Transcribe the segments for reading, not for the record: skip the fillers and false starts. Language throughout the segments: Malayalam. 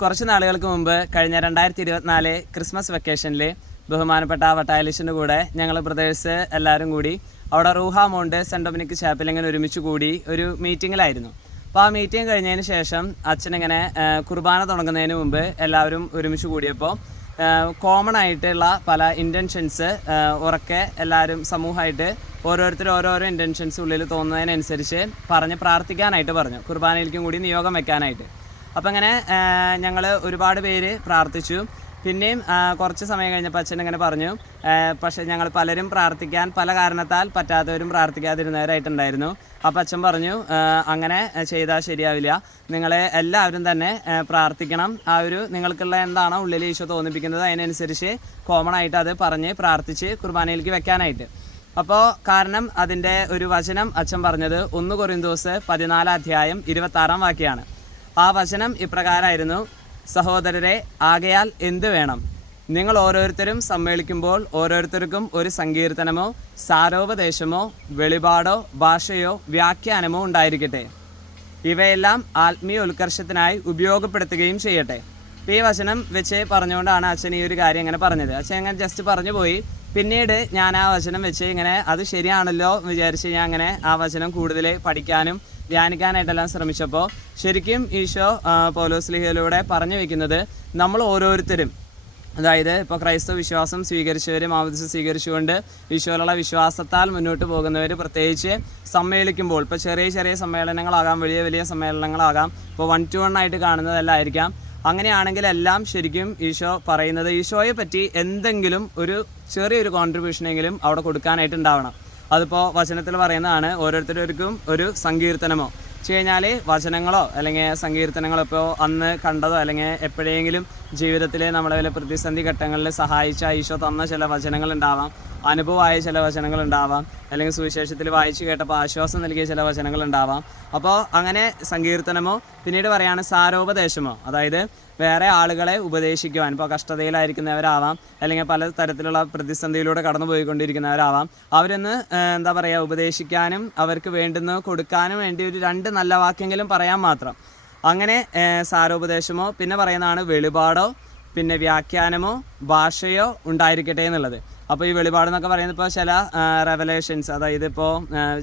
കുറച്ച് നാളുകൾക്ക് മുമ്പ് കഴിഞ്ഞ 2024 ക്രിസ്മസ് വെക്കേഷനിൽ ബഹുമാനപ്പെട്ട വട്ടായലിഷിൻ്റെ കൂടെ ഞങ്ങൾ ബ്രദേഴ്സ് എല്ലാവരും കൂടി അവിടെ റൂഹ മൗണ്ട് സെൻറ്റ് ഡൊമിനിക് ചാപ്പൽ ഇങ്ങനെ ഒരുമിച്ച് കൂടി ഒരു മീറ്റിങ്ങിലായിരുന്നു. അപ്പോൾ ആ മീറ്റിംഗ് കഴിഞ്ഞതിന് ശേഷം അച്ഛനിങ്ങനെ കുർബാന തുടങ്ങുന്നതിന് മുമ്പ് എല്ലാവരും ഒരുമിച്ച് കൂടിയപ്പോൾ കോമൺ ആയിട്ടുള്ള പല ഇൻറ്റൻഷൻസ് ഉറക്കെ എല്ലാവരും സമൂഹമായിട്ട് ഓരോരുത്തർ ഓരോരോ ഇൻറ്റൻഷൻസ് ഉള്ളിൽ തോന്നുന്നതിനനുസരിച്ച് പറഞ്ഞ് പ്രാർത്ഥിക്കാനായിട്ട് പറഞ്ഞു, കുർബാനയിലേക്കും കൂടി നിയോഗം വെക്കാനായിട്ട്. അപ്പം അങ്ങനെ ഞങ്ങൾ ഒരുപാട് പേര് പ്രാർത്ഥിച്ചു. പിന്നെയും കുറച്ച് സമയം കഴിഞ്ഞപ്പോൾ അച്ഛൻ ഇങ്ങനെ പറഞ്ഞു, പക്ഷേ ഞങ്ങൾ പലരും പ്രാർത്ഥിക്കാൻ പല കാരണത്താൽ പറ്റാത്തവരും പ്രാർത്ഥിക്കാതിരുന്നവരായിട്ടുണ്ടായിരുന്നു. അപ്പം അച്ഛൻ പറഞ്ഞു, അങ്ങനെ ചെയ്താൽ ശരിയാവില്ല, നിങ്ങളെ എല്ലാവരും തന്നെ പ്രാർത്ഥിക്കണം. ആ ഒരു നിങ്ങൾക്കുള്ള എന്താണോ ഉള്ളിൽ ഈശോ തോന്നിപ്പിക്കുന്നത് അതിനനുസരിച്ച് കോമൺ ആയിട്ട് അത് പറഞ്ഞ് പ്രാർത്ഥിച്ച് കുർബാനയിലേക്ക് വെക്കാനായിട്ട്. അപ്പോൾ കാരണം അതിൻ്റെ ഒരു വചനം അച്ഛൻ പറഞ്ഞത് 1 കൊരിന്തോസ് 14-26 വാക്യമാണ്. ആ വചനം ഇപ്രകാരമായിരുന്നു: സഹോദരരെ, ആകയാൽ എന്ത് വേണം? നിങ്ങൾ ഓരോരുത്തരും സമ്മേളിക്കുമ്പോൾ ഓരോരുത്തർക്കും ഒരു സങ്കീർത്തനമോ സാരോപദേശമോ വെളിപാടോ ഭാഷയോ വ്യാഖ്യാനമോ ഉണ്ടായിരിക്കട്ടെ. ഇവയെല്ലാം ആത്മീയ ഉത്കർഷത്തിനായി ഉപയോഗപ്പെടുത്തുകയും ചെയ്യട്ടെ. ഈ വചനം വെച്ച് പറഞ്ഞുകൊണ്ടാണ് അച്ഛൻ ഈ ഒരു കാര്യം ഇങ്ങനെ പറഞ്ഞത്. അച്ഛൻ അങ്ങനെ ജസ്റ്റ് പറഞ്ഞു പോയി. പിന്നീട് ഞാൻ ആ വചനം വെച്ച് ഇങ്ങനെ അത് ശരിയാണല്ലോ വിചാരിച്ച് ഞാൻ അങ്ങനെ ആ വചനം കൂടുതൽ പഠിക്കാനും ധ്യാനിക്കാനായിട്ടെല്ലാം ശ്രമിച്ചപ്പോൾ ശരിക്കും ഈശോ പൗലോസ്ലീഹയിലൂടെ പറഞ്ഞു വയ്ക്കുന്നത് നമ്മൾ ഓരോരുത്തരും, അതായത് ഇപ്പോൾ ക്രൈസ്തവ വിശ്വാസം സ്വീകരിച്ചവർ, മാമോദീസ സ്വീകരിച്ചുകൊണ്ട് ഈശോയിലുള്ള വിശ്വാസത്താൽ മുന്നോട്ട് പോകുന്നവർ പ്രത്യേകിച്ച് സമ്മേളിക്കുമ്പോൾ, ഇപ്പോൾ ചെറിയ ചെറിയ സമ്മേളനങ്ങളാകാം, വലിയ വലിയ സമ്മേളനങ്ങളാകാം, ഇപ്പോൾ 1-to-1 ആയിട്ട് കാണുന്നതല്ലായിരിക്കാം. അങ്ങനെയാണെങ്കിൽ എല്ലാം ശരിക്കും ഈശോ പറയുന്നത് ഈശോയെ പറ്റി എന്തെങ്കിലും ഒരു ചെറിയൊരു കോൺട്രിബ്യൂഷനെങ്കിലും അവിടെ കൊടുക്കാനായിട്ടുണ്ടാവണം. അതിപ്പോൾ വചനത്തിൽ പറയുന്നതാണ്, ഓരോരുത്തർക്കും ഒരു സങ്കീർത്തനമോ വെച്ച് കഴിഞ്ഞാൽ വചനങ്ങളോ അല്ലെങ്കിൽ സങ്കീർത്തനങ്ങളോ ഇപ്പോൾ അന്ന് കണ്ടതോ അല്ലെങ്കിൽ എപ്പോഴെങ്കിലും ജീവിതത്തിൽ നമ്മളെ വല്ല പ്രതിസന്ധി ഘട്ടങ്ങളിൽ സഹായിച്ച ഈശോ തന്ന ചില വചനങ്ങളുണ്ടാവാം, അനുഭവമായ ചില വചനങ്ങളുണ്ടാവാം, അല്ലെങ്കിൽ സുവിശേഷത്തിൽ വായിച്ചു കേട്ടപ്പോൾ ആശ്വാസം നൽകിയ ചില വചനങ്ങളുണ്ടാവാം. അപ്പോൾ അങ്ങനെ സങ്കീർത്തനമോ, പിന്നീട് പറയുകയാണ് സാരോപദേശമോ, അതായത് വേറെ ആളുകളെ ഉപദേശിക്കുവാൻ, ഇപ്പോൾ കഷ്ടതയിലായിരിക്കുന്നവരാവാം അല്ലെങ്കിൽ പല തരത്തിലുള്ള പ്രതിസന്ധിയിലൂടെ കടന്നു പോയിക്കൊണ്ടിരിക്കുന്നവരാവാം, അവരൊന്ന് എന്താ പറയുക, ഉപദേശിക്കാനും അവർക്ക് വേണ്ടുന്ന കൊടുക്കാനും വേണ്ടി ഒരു 2 നല്ല വാക്യെങ്കിലും പറയാൻ മാത്രം. അങ്ങനെ സാരോപദേശമോ, പിന്നെ പറയുന്നതാണ് വെളിപാടോ, പിന്നെ വ്യാഖ്യാനമോ ഭാഷയോ ഉണ്ടായിരിക്കട്ടെ എന്നുള്ളത്. അപ്പോൾ ഈ വെളിപാടെന്നൊക്കെ പറയുന്നത് ഇപ്പോൾ ചില റെവലേഷൻസ്, അതായത് ഇപ്പോൾ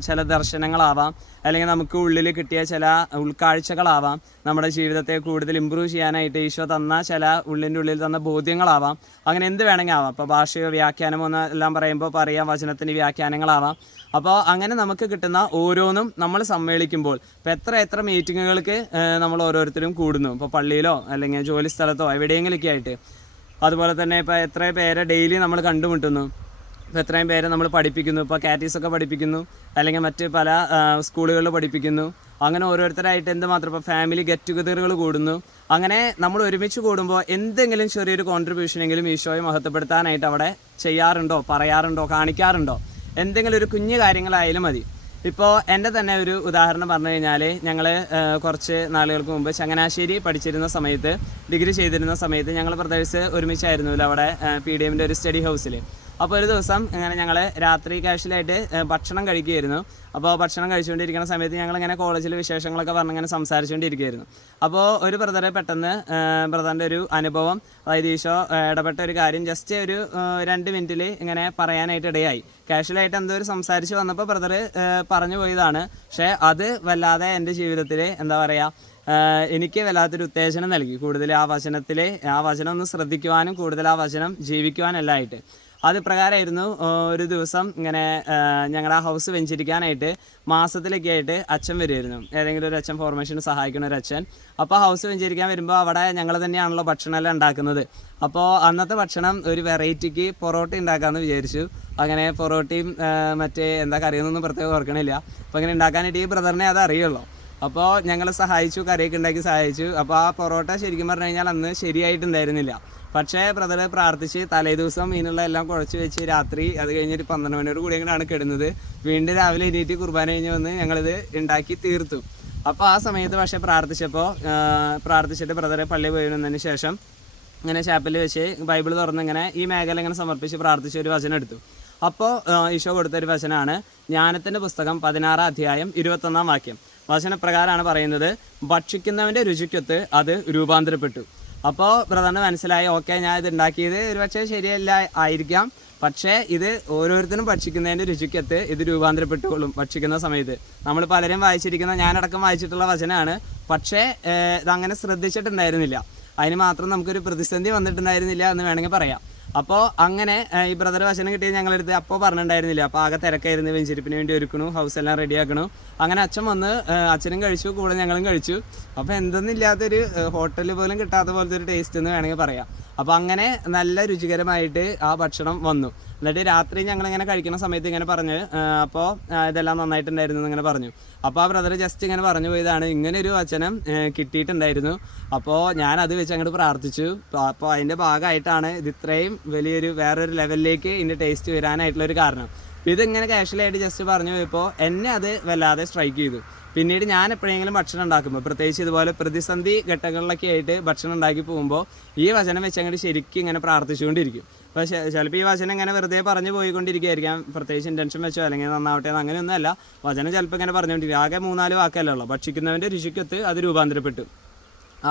ചില ദർശനങ്ങളാവാം, അല്ലെങ്കിൽ നമുക്ക് ഉള്ളിൽ കിട്ടിയ ചില ഉൾക്കാഴ്ചകളാവാം, നമ്മുടെ ജീവിതത്തെ കൂടുതൽ ഇമ്പ്രൂവ് ചെയ്യാനായിട്ട് ഈശോ തന്ന ചില ഉള്ളിൻ്റെ ഉള്ളിൽ തന്ന ബോധ്യങ്ങളാവാം, അങ്ങനെ എന്ത് വേണമെങ്കിൽ ആവാം. അപ്പോൾ ഭാഷയോ വ്യാഖ്യാനമോ എന്നെല്ലാം പറയുമ്പോൾ പറയാം വചനത്തിൻ്റെ വ്യാഖ്യാനങ്ങളാവാം. അപ്പോൾ അങ്ങനെ നമുക്ക് കിട്ടുന്ന ഓരോന്നും നമ്മൾ സമ്മേളിക്കുമ്പോൾ, ഇപ്പോൾ എത്ര മീറ്റിങ്ങുകൾക്ക് നമ്മൾ ഓരോരുത്തരും കൂടുന്നു, ഇപ്പോൾ പള്ളിയിലോ അല്ലെങ്കിൽ ജോലി സ്ഥലത്തോ എവിടെയെങ്കിലുമൊക്കെ ആയിട്ട്. അതുപോലെ തന്നെ ഇപ്പോൾ എത്ര പേരെ ഡെയിലി നമ്മൾ കണ്ടുമുട്ടുന്നു, ഇപ്പോൾ എത്രയും പേരെ നമ്മൾ പഠിപ്പിക്കുന്നു, ഇപ്പോൾ കാറ്റീസൊക്കെ പഠിപ്പിക്കുന്നു, അല്ലെങ്കിൽ മറ്റ് പല സ്കൂളുകളിൽ പഠിപ്പിക്കുന്നു. അങ്ങനെ ഓരോരുത്തരായിട്ട് എന്തുമാത്രം ഇപ്പോൾ ഫാമിലി ഗെറ്റ് ടുഗദറുകൾ കൂടുന്നു. അങ്ങനെ നമ്മൾ ഒരുമിച്ച് കൂടുമ്പോൾ എന്തെങ്കിലും ചെറിയൊരു കോൺട്രിബ്യൂഷനെങ്കിലും ഈശോയെ മഹത്വപ്പെടുത്താനായിട്ട് അവിടെ ചെയ്യാറുണ്ടോ, പറയാറുണ്ടോ, കാണിക്കാറുണ്ടോ? എന്തെങ്കിലും ഒരു കുഞ്ഞു കാര്യങ്ങളായാലും മതി. ഇപ്പോൾ എൻ്റെ തന്നെ ഒരു ഉദാഹരണം പറഞ്ഞു കഴിഞ്ഞാൽ, ഞങ്ങൾ കുറച്ച് നാളുകൾക്ക് മുമ്പ് ചങ്ങനാശ്ശേരി പഠിച്ചിരുന്ന സമയത്ത്, ഡിഗ്രി ചെയ്തിരുന്ന സമയത്ത് ഞങ്ങൾ ബ്രദേഴ്സ് ഒരുമിച്ചായിരുന്നല്ലോ അവിടെ PDMൻ്റെ ഒരു സ്റ്റഡി ഹൗസിൽ. അപ്പോൾ ഒരു ദിവസം ഇങ്ങനെ ഞങ്ങൾ രാത്രി കാഷ്വലായിട്ട് ഭക്ഷണം കഴിക്കുകയായിരുന്നു. അപ്പോൾ ഭക്ഷണം കഴിച്ചുകൊണ്ടിരിക്കുന്ന സമയത്ത് ഞങ്ങളിങ്ങനെ കോളേജിൽ വിശേഷങ്ങളൊക്കെ പറഞ്ഞിങ്ങനെ സംസാരിച്ചുകൊണ്ടിരിക്കുകയായിരുന്നു. അപ്പോൾ ഒരു ബ്രദറെ പെട്ടെന്ന് ബ്രദറിൻ്റെ ഒരു അനുഭവം, അതായത് ഈശോ ഇടപെട്ട ഒരു കാര്യം ജസ്റ്റ് ഒരു 2 മിനിറ്റിൽ ഇങ്ങനെ പറയാനായിട്ട് ഇടയായി. കാഷ്വലായിട്ട് എന്തോ ഒരു സംസാരിച്ച് വന്നപ്പോൾ ബ്രദർ പറഞ്ഞു പോയതാണ്. പക്ഷേ അത് വല്ലാതെ എൻ്റെ ജീവിതത്തിൽ എന്താ പറയുക, എനിക്ക് വല്ലാത്തൊരു ഉത്തേജനം നൽകി. കൂടുതൽ ആ വചനം ഒന്ന് ശ്രദ്ധിക്കുവാനും കൂടുതൽ ആ വചനം ജീവിക്കുവാനെല്ലാമായിട്ട്. അത് പ്രകാരമായിരുന്നു. ഒരു ദിവസം ഇങ്ങനെ ഞങ്ങളുടെ ആ ഹൗസ് വെഞ്ചരിക്കാനായിട്ട് മാസത്തിലൊക്കെ ആയിട്ട് അച്ഛൻ വരുമായിരുന്നു, ഏതെങ്കിലും ഒരു അച്ഛൻ ഫോർമേഷന് സഹായിക്കുന്ന ഒരു അച്ഛൻ. അപ്പോൾ ഹൗസ് വെഞ്ചരിക്കാൻ വരുമ്പോൾ അവിടെ ഞങ്ങൾ തന്നെയാണല്ലോ ഭക്ഷണമെല്ലാം ഉണ്ടാക്കുന്നത്. അപ്പോൾ അന്നത്തെ ഭക്ഷണം ഒരു വെറൈറ്റിക്ക് പൊറോട്ട ഉണ്ടാക്കാമെന്ന് വിചാരിച്ചു. അങ്ങനെ പൊറോട്ടയും മറ്റേ എന്താ കറിയൊന്നും പ്രത്യേകം ഓർക്കണില്ല. അപ്പോൾ അങ്ങനെ ഉണ്ടാക്കാനായിട്ട് ഈ ബ്രദറിനെ അത് അറിയുള്ളൂ. അപ്പോൾ ഞങ്ങൾ സഹായിച്ചു, കറിയൊക്കെ ഉണ്ടാക്കി സഹായിച്ചു. അപ്പോൾ ആ പൊറോട്ട ശരിക്കും പറഞ്ഞു കഴിഞ്ഞാൽ അന്ന് ശരിയായിട്ടുണ്ടായിരുന്നില്ല. പക്ഷേ ബ്രദർ പ്രാർത്ഥിച്ച് തലേ ദിവസം ഇതിനുള്ള എല്ലാം കുഴച്ച് വെച്ച് രാത്രി അത് കഴിഞ്ഞൊരു 12 മണിയോട് കൂടി അങ്ങനെയാണ് കിടന്നത്. വീണ്ടും രാവിലെ എണീറ്റ് കുർബാന കഴിഞ്ഞ് വന്ന് ഞങ്ങളിത് ഉണ്ടാക്കി തീർത്തു. അപ്പോൾ ആ സമയത്ത് പക്ഷേ പ്രാർത്ഥിച്ചിട്ട് ബ്രദറെ പള്ളി പോയി വന്നതിന് ശേഷം ഇങ്ങനെ ചാപ്പലിൽ വെച്ച് ബൈബിൾ തുറന്ന് ഇങ്ങനെ ഈ മേഖല ഇങ്ങനെ സമർപ്പിച്ച് പ്രാർത്ഥിച്ച് ഒരു വചനം എടുത്തു. അപ്പോൾ ഈശോ കൊടുത്തൊരു വചനമാണ് ജ്ഞാനത്തിൻ്റെ പുസ്തകം 16-ാം അധ്യായം 21-ാം വാക്യം. വചനപ്രകാരമാണ് പറയുന്നത്, ഭക്ഷിക്കുന്നവൻ്റെ രുചിക്കൊത്ത് അത് രൂപാന്തരപ്പെട്ടു. അപ്പോൾ ബ്രദറിന് മനസ്സിലായി, ഓക്കെ ഞാൻ ഇത് ഉണ്ടാക്കിയത് ഒരുപക്ഷെ ശരിയല്ല ആയിരിക്കാം, പക്ഷേ ഇത് ഓരോരുത്തരും ഭക്ഷിക്കുന്നതിൻ്റെ രുചിക്കത്ത് ഇത് രൂപാന്തരപ്പെട്ടുകൊള്ളും. ഭക്ഷിക്കുന്ന സമയത്ത് നമ്മൾ പലരും വായിച്ചിരിക്കുന്ന, ഞാനടക്കം വായിച്ചിട്ടുള്ള വചനമാണ്, പക്ഷേ ഇതങ്ങനെ ശ്രദ്ധിച്ചിട്ടുണ്ടായിരുന്നില്ല. അതിന് മാത്രം നമുക്കൊരു പ്രതിസന്ധി വന്നിട്ടുണ്ടായിരുന്നില്ല എന്ന് വേണമെങ്കിൽ പറയാം. അപ്പോൾ അങ്ങനെ ഈ ബ്രദർ വചനം കിട്ടിയത് ഞങ്ങളെടുത്ത് അപ്പോൾ പറഞ്ഞിട്ടുണ്ടായിരുന്നില്ല. അപ്പോൾ ആകെ തിരക്കായിരുന്നു, വെഞ്ചരിപ്പിന് വേണ്ടി ഒരുക്കണു, ഹൗസ് എല്ലാം റെഡിയാക്കണു. അങ്ങനെ അച്ഛൻ വന്ന് അച്ഛനും കഴിച്ചു, കൂടെ ഞങ്ങളും കഴിച്ചു. അപ്പോൾ എന്തൊന്നുമില്ലാത്തൊരു ഹോട്ടലിൽ പോലും കിട്ടാത്ത പോലത്തെ ഒരു ടേസ്റ്റ് എന്ന് വേണമെങ്കിൽ പറയാം. അപ്പോൾ അങ്ങനെ നല്ല രുചികരമായിട്ട് ആ ഭക്ഷണം വന്നു. എന്നിട്ട് രാത്രി ഞങ്ങളിങ്ങനെ കഴിക്കുന്ന സമയത്ത് ഇങ്ങനെ പറഞ്ഞ്, അപ്പോൾ ഇതെല്ലാം നന്നായിട്ടുണ്ടായിരുന്നു എന്നിങ്ങനെ പറഞ്ഞു. അപ്പോൾ ആ ബ്രദർ ജസ്റ്റ് ഇങ്ങനെ പറഞ്ഞു പോയതാണ്, ഇങ്ങനെ ഒരു വചനം കിട്ടിയിട്ടുണ്ടായിരുന്നു, അപ്പോൾ ഞാനത് വെച്ച് അങ്ങോട്ട് പ്രാർത്ഥിച്ചു. അപ്പോൾ അതിൻ്റെ ഭാഗമായിട്ടാണ് ഇത് ഇത്രയും വലിയൊരു വേറൊരു ലെവലിലേക്ക് ഇതിൻ്റെ ടേസ്റ്റ് വരാനായിട്ടുള്ളൊരു കാരണം. ഇതിങ്ങനെ കാഷ്വലായിട്ട് ജസ്റ്റ് പറഞ്ഞു പോയപ്പോൾ എന്നെ അത് വല്ലാതെ സ്ട്രൈക്ക് ചെയ്തു. പിന്നീട് ഞാൻ എപ്പോഴെങ്കിലും ഭക്ഷണം ഉണ്ടാക്കുമ്പോൾ, പ്രത്യേകിച്ച് ഇതുപോലെ പ്രതിസന്ധി ഘട്ടങ്ങളിലൊക്കെ ആയിട്ട് ഭക്ഷണം ഉണ്ടാക്കി പോകുമ്പോൾ ഈ വചനം വെച്ച് അങ്ങോട്ട് ശരിക്കും ഇങ്ങനെ പ്രാർത്ഥിച്ചുകൊണ്ടിരിക്കും. അപ്പോൾ ചിലപ്പോൾ ഈ വചനം ഇങ്ങനെ വെറുതെ പറഞ്ഞു പോയിക്കൊണ്ടിരിക്കുകയായിരിക്കാം, പ്രത്യേകിച്ച് ഇൻറ്റൻഷൻ വെച്ചോ അല്ലെങ്കിൽ നന്നാവട്ടെ എന്ന് അങ്ങനെയൊന്നുമല്ല. വചനം ചിലപ്പോൾ ഇങ്ങനെ പറഞ്ഞുകൊണ്ടിരിക്കും. ആകെ 3-4 വാക്കല്ലേ ഉള്ളൂ, ഭക്ഷിക്കുന്നവൻ്റെ രുചിക്കൊത്ത് അത് രൂപാന്തരപ്പെട്ടു.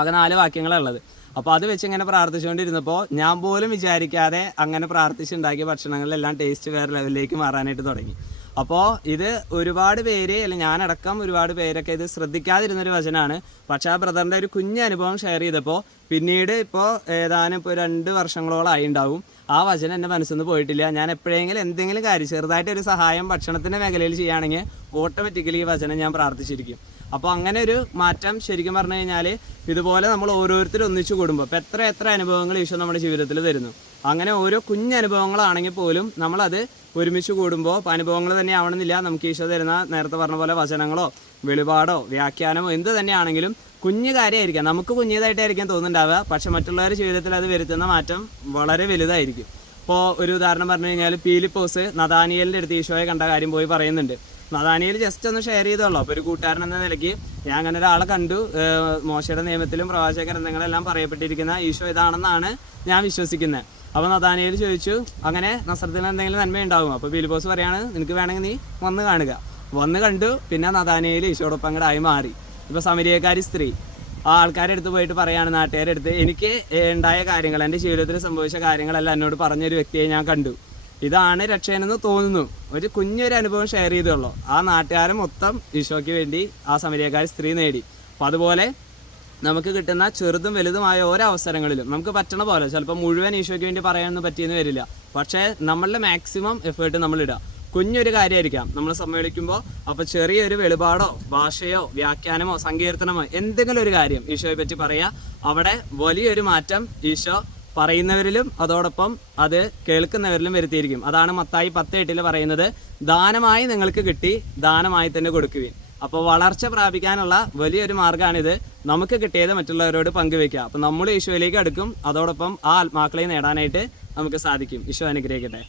ആകെ 4 വാക്യങ്ങളുള്ളത്. അപ്പോൾ അത് വെച്ച് ഇങ്ങനെ പ്രാർത്ഥിച്ചുകൊണ്ടിരുന്നപ്പോൾ ഞാൻ പോലും വിചാരിക്കാതെ അങ്ങനെ പ്രാർത്ഥിച്ചുണ്ടാക്കിയ ഭക്ഷണങ്ങളിലെല്ലാം ടേസ്റ്റ് വേറെ ലെവലിലേക്ക് മാറാനായിട്ട് തുടങ്ങി. അപ്പോൾ ഇത് ഒരുപാട് പേര്, അല്ലെങ്കിൽ ഞാനടക്കം ഒരുപാട് പേരൊക്കെ ഇത് ശ്രദ്ധിക്കാതിരുന്നൊരു വചനമാണ്. പക്ഷേ ആ ബ്രദറിൻ്റെ ഒരു കുഞ്ഞനുഭവം ഷെയർ ചെയ്തപ്പോൾ പിന്നീട് ഇപ്പോൾ ഏതാനും ഇപ്പോൾ 2 വർഷങ്ങളോളമായി ഉണ്ടാവും, ആ വചനം എൻ്റെ മനസ്സിൽ നിന്ന് പോയിട്ടില്ല. ഞാൻ എപ്പോഴെങ്കിലും എന്തെങ്കിലും കാര്യം ചെറുതായിട്ടൊരു സഹായം ഭക്ഷണത്തിൻ്റെ മേഖലയിൽ ചെയ്യുകയാണെങ്കിൽ ഓട്ടോമാറ്റിക്കലി ഈ വചനം ഞാൻ പ്രാർത്ഥിച്ചിരിക്കും. അപ്പോൾ അങ്ങനെ ഒരു മാറ്റം ശരിക്കും പറഞ്ഞു കഴിഞ്ഞാൽ ഇതുപോലെ നമ്മൾ ഓരോരുത്തരും ഒന്നിച്ചു കൂടുമ്പോൾ ഇപ്പോൾ എത്ര അനുഭവങ്ങൾ ഈശോ നമ്മുടെ ജീവിതത്തിൽ തരുന്നു. അങ്ങനെ ഓരോ കുഞ്ഞനുഭവങ്ങളാണെങ്കിൽ പോലും നമ്മളത് ഒരുമിച്ച് കൂടുമ്പോൾ, ഇപ്പോൾ അനുഭവങ്ങൾ തന്നെ ആവണമെന്നില്ല, നമുക്ക് ഈശോ തരുന്ന നേരത്തെ പറഞ്ഞ പോലെ വചനങ്ങളോ വെളിപാടോ വ്യാഖ്യാനമോ എന്ത് തന്നെയാണെങ്കിലും കുഞ്ഞു കാര്യമായിരിക്കാം, നമുക്ക് കുഞ്ഞതായിട്ടായിരിക്കാം തോന്നുന്നുണ്ടാവുക, പക്ഷെ മറ്റുള്ളവരുടെ ജീവിതത്തിൽ അത് വരുത്തുന്ന മാറ്റം വളരെ വലുതായിരിക്കും. ഇപ്പോൾ ഒരു ഉദാഹരണം പറഞ്ഞു കഴിഞ്ഞാൽ പീലിപ്പോസ് നഥാനിയേലിൻ്റെ അടുത്ത് ഈശോയെ കണ്ട കാര്യം പോയി പറയുന്നുണ്ട്. നഥാനിയേൽ ജസ്റ്റ് ഒന്ന് ഷെയർ ചെയ്തോളൂ. അപ്പോൾ ഒരു കൂട്ടുകാരൻ എന്ന നിലയ്ക്ക് ഞാൻ അങ്ങനെ ഒരാളെ കണ്ടു, മോശയുടെ നിയമത്തിലും പ്രവാചക ഗ്രന്ഥങ്ങളെല്ലാം പറയപ്പെട്ടിരിക്കുന്ന ഈശോ ഇതാണെന്നാണ് ഞാൻ വിശ്വസിക്കുന്നത്. അപ്പോൾ നഥാനിയേൽ ചോദിച്ചു, അങ്ങനെ നസ്രത്തിൽ എന്തെങ്കിലും നന്മയുണ്ടാകും? അപ്പോൾ പീലിപ്പോസ് പറയാണ്, നിനക്ക് വേണമെങ്കിൽ നീ വന്ന് കാണുക. വന്ന് കണ്ടു. പിന്നെ നഥാനിയേൽ ഈശോടൊപ്പം അങ്ങോട്ട് ആയി മാറി. ഇപ്പോൾ സമരിയക്കാരി സ്ത്രീ ആ ആൾക്കാരുടെ അടുത്ത് പോയിട്ട് പറയാണ്, നാട്ടുകാരുടെ അടുത്ത്, എനിക്ക് ഉണ്ടായ കാര്യങ്ങൾ, എൻ്റെ ജീവിതത്തിൽ സംഭവിച്ച കാര്യങ്ങളെല്ലാം എന്നോട് പറഞ്ഞൊരു വ്യക്തിയെ ഞാൻ കണ്ടു, ഇതാണ് രക്ഷകനെന്ന് തോന്നുന്നു. ഒരു കുഞ്ഞൊരു അനുഭവം ഷെയർ ചെയ്തുള്ളൂ, ആ നാട്ടുകാരൻ മൊത്തം ഈശോയ്ക്ക് വേണ്ടി ആ സമരിയക്കാരി സ്ത്രീ നേടി. അപ്പോൾ അതുപോലെ നമുക്ക് കിട്ടുന്ന ചെറുതും വലുതുമായ ഓരോ അവസരങ്ങളിലും നമുക്ക് പറ്റണ പോലെ, ചിലപ്പോൾ മുഴുവൻ ഈശോയ്ക്ക് വേണ്ടി പറയാനൊന്നും പറ്റിയെന്ന് വരില്ല, പക്ഷേ നമ്മളുടെ മാക്സിമം എഫേർട്ട് നമ്മളിടുക. കുഞ്ഞൊരു കാര്യമായിരിക്കാം നമ്മൾ സമ്മേളിക്കുമ്പോൾ, അപ്പോൾ ചെറിയൊരു വെളിപാടോ ഭാഷയോ വ്യാഖ്യാനമോ സങ്കീർത്തനമോ എന്തെങ്കിലും ഒരു കാര്യം ഈശോയെ പറ്റി പറയുക, അവിടെ വലിയൊരു മാറ്റം ഈശോ പറയുന്നവരിലും അതോടൊപ്പം അത് കേൾക്കുന്നവരിലും വരുത്തിയിരിക്കും. അതാണ് മത്തായി 10:8 പറയുന്നത്, ദാനമായി നിങ്ങൾക്ക് കിട്ടി, ദാനമായി തന്നെ കൊടുക്കുവിൻ. അപ്പോൾ വളർച്ച പ്രാപിക്കാനുള്ള വലിയൊരു മാർഗ്ഗമാണിത്. നമുക്ക് കിട്ടിയത് മറ്റുള്ളവരോട് പങ്കുവെക്കുക. അപ്പോൾ നമ്മൾ ഈശോയിലേക്ക് അടുക്കും, അതോടൊപ്പം ആ ആത്മാക്കളെ നേടാനായിട്ട് നമുക്ക് സാധിക്കും. ഈശോ അനുഗ്രഹിക്കട്ടെ.